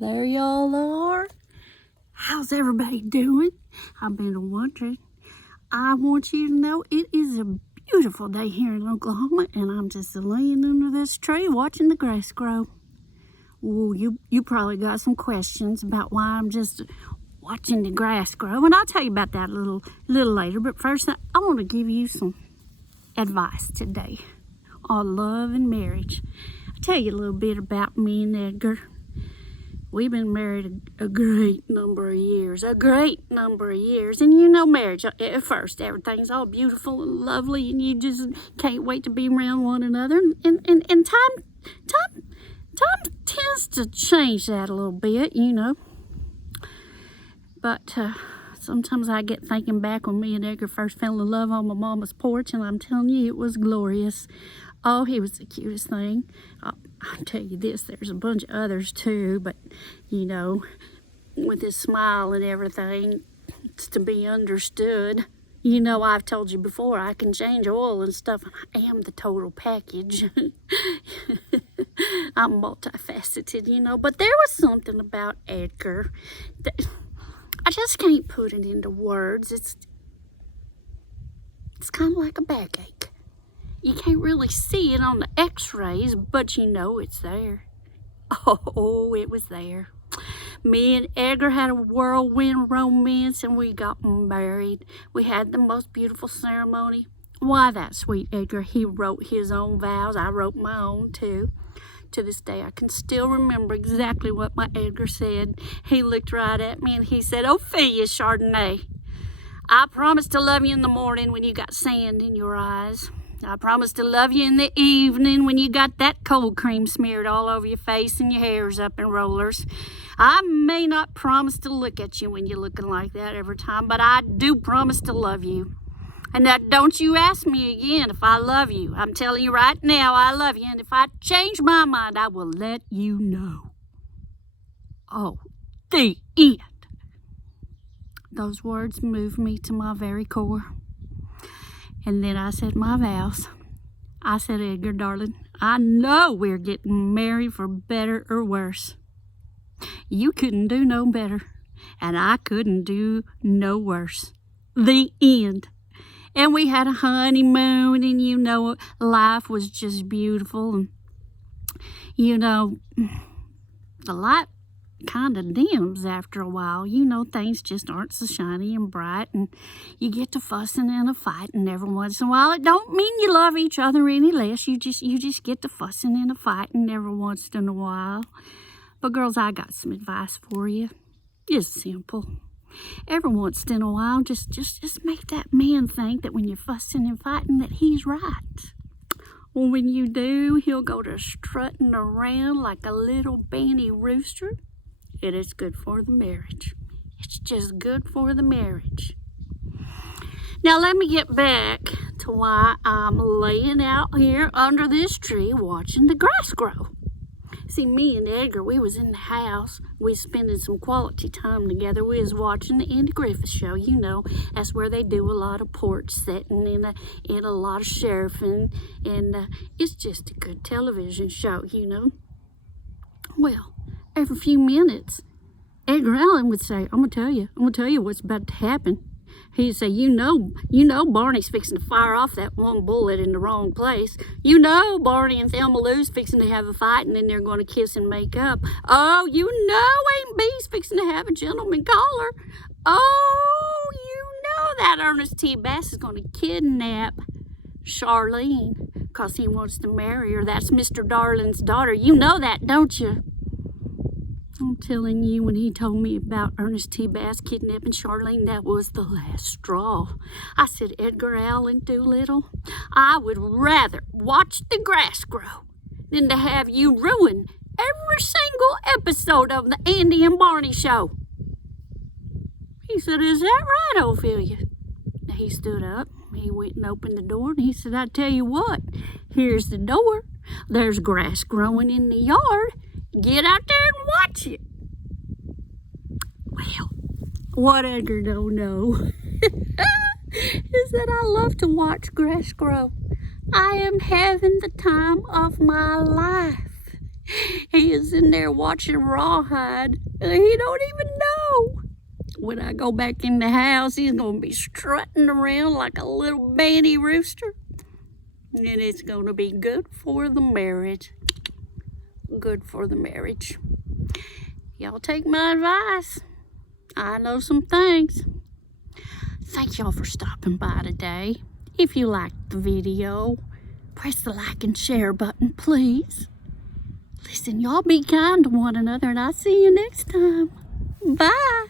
there y'all are. How's everybody doing? I've been wondering. I want you to know it is a beautiful day here in Oklahoma, and I'm just laying under this tree watching the grass grow. Ooh, you probably got some questions about why I'm just watching the grass grow, and I'll tell you about that a little later. But first, I want to give you some advice today on love and marriage. I'll tell you a little bit about me and Edgar. We've been married a great number of years, and you know marriage, at first everything's all beautiful and lovely, and you just can't wait to be around one another, and time tends to change that a little bit, you know. But sometimes I get thinking back when me and Edgar first fell in love on my mama's porch, and I'm telling you, it was glorious. Oh, he was the cutest thing. I'll tell you this, there's a bunch of others too, but, you know, with his smile and everything, it's to be understood. You know, I've told you before, I can change oil and stuff, and I am the total package. I'm multifaceted, you know, but there was something about Edgar that I just can't put it into words. It's kind of like a backache. You can't really see it on the x-rays, but you know it's there. Oh, it was there. Me and Edgar had a whirlwind romance, and we got married. We had the most beautiful ceremony. Why, that sweet Edgar, he wrote his own vows. I wrote my own too. To this day, I can still remember exactly what my Edgar said. He looked right at me and he said, "Ophelia Chardonnay, I promise to love you in the morning when you got sand in your eyes. I promise to love you in the evening when you got that cold cream smeared all over your face and your hair's up in rollers. I may not promise to look at you when you're looking like that every time, but I do promise to love you. And now don't you ask me again if I love you. I'm telling you right now, I love you. And if I change my mind, I will let you know." Oh, the end. Those words moved me to my very core. And then I said my vows. I said, "Edgar, darling, I know we're getting married for better or worse. You couldn't do no better, and I couldn't do no worse. The end." And we had a honeymoon, and you know, life was just beautiful. And you know, the light kind of dims after a while. You know, things just aren't so shiny and bright, and you get to fussing and a fighting every once in a while. It don't mean you love each other any less. You just get to fussing and a fighting every once in a while. But girls, I got some advice for you. It's simple. Every once in a while, just make that man think that when you're fussing and fighting that he's right. When you do, he'll go to strutting around like a little banty rooster. And it's good for the marriage. It's just good for the marriage. Now let me get back to why I'm laying out here under this tree watching the grass grow. See, me and Edgar, we was in the house. We was spending some quality time together. We was watching the Andy Griffith Show. You know, that's where they do a lot of porch setting and a lot of sheriffing. And it's just a good television show, you know. Well, every few minutes, Edgar Allen would say, I'm gonna tell you what's about to happen. He'd say, you know, Barney's fixing to fire off that one bullet in the wrong place. You know, Barney and Thelma Lou's fixing to have a fight, and then they're going to kiss and make up. Oh, you know, Aunt B's fixing to have a gentleman caller. Oh, you know that Ernest T. Bass is going to kidnap Charlene because he wants to marry her. That's Mr. Darling's daughter. You know that, don't you? I'm telling you, when he told me about Ernest T. Bass kidnapping Charlene, that was the last straw. I said, "Edgar Allan Doolittle, I would rather watch the grass grow than to have you ruin every single episode of the Andy and Barney show." He said, "Is that right, Ophelia?" He stood up, he went and opened the door, and he said, "I tell you what, here's the door. There's grass growing in the yard. Get out there and watch it." Well, what Edgar don't know is that I love to watch grass grow. I am having the time of my life. He is in there watching Rawhide. He don't even know. When I go back in the house, he's going to be strutting around like a little banty rooster. And it's going to be good for the marriage. Good for the marriage. Y'all take my advice. I know some things. Thank y'all for stopping by today. If you liked the video, press the like and share button, please. Listen, y'all be kind to one another, and I'll see you next time. Bye.